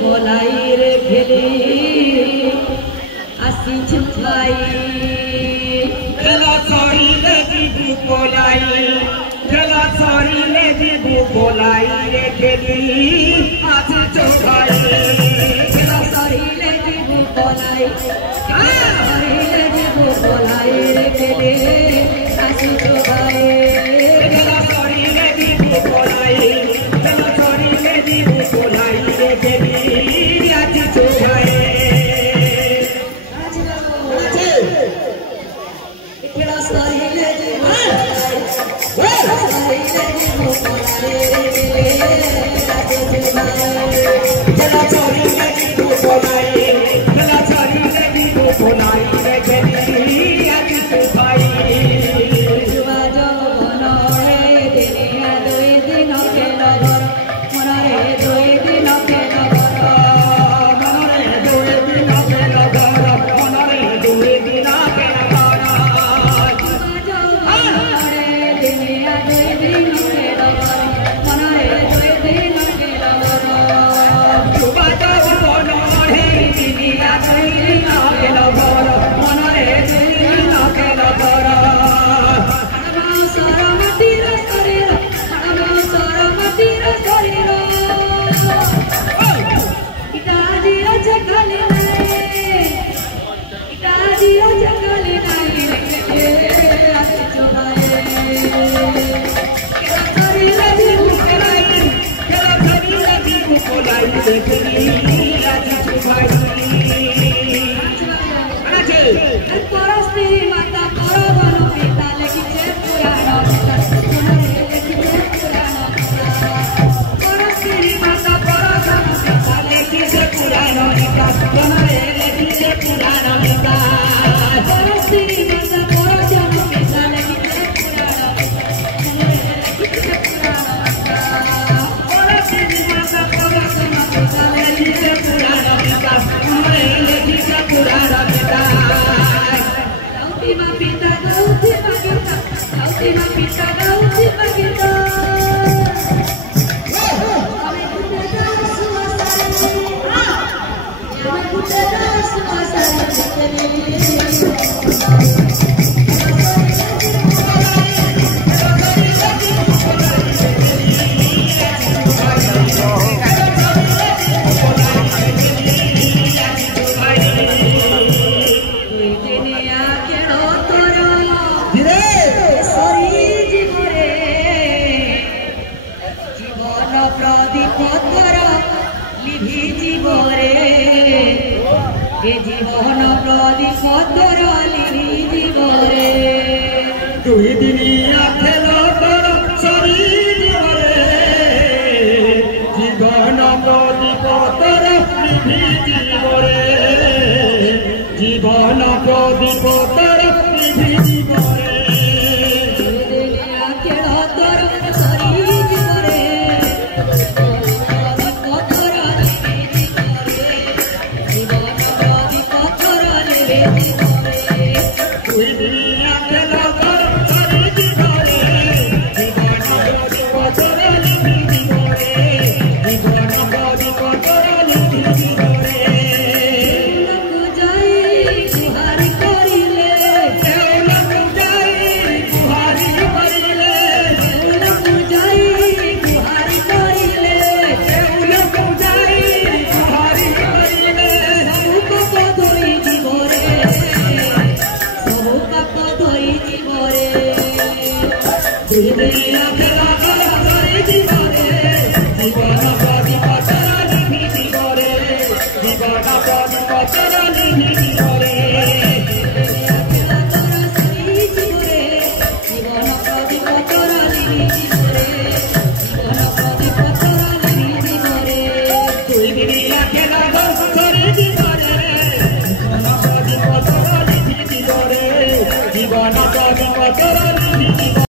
पलाई रे खेली आसी छुपाई खेला सॉरी ले जीबू पलाई खेला सॉरी ले जीबू पलाई रे खेली आसी छुपाई खेला सॉरी ले जीबू पलाई सॉरी ले जीबू पलाई रे खेली आसी छुपाई खेला सॉरी ले जीबू पलाई खेला सॉरी ले जीबू पलाई रे खेली आसी छुपाई खेला सॉरी ले जीबू सॉरी ले जीबू पलाई रे खेली आसी छुपाई खेला सॉरी ले जीबू पलाई खेला सॉरी ले जीबू पलाई रे खेली आसी छुपाई जीवन प्रदीप लिभि जीवरे दुई दिनिया खेल कर सरी जीवन प्रदीप लिभि जीवरे जीवन प्रदीप लिभि जीवरे जीवन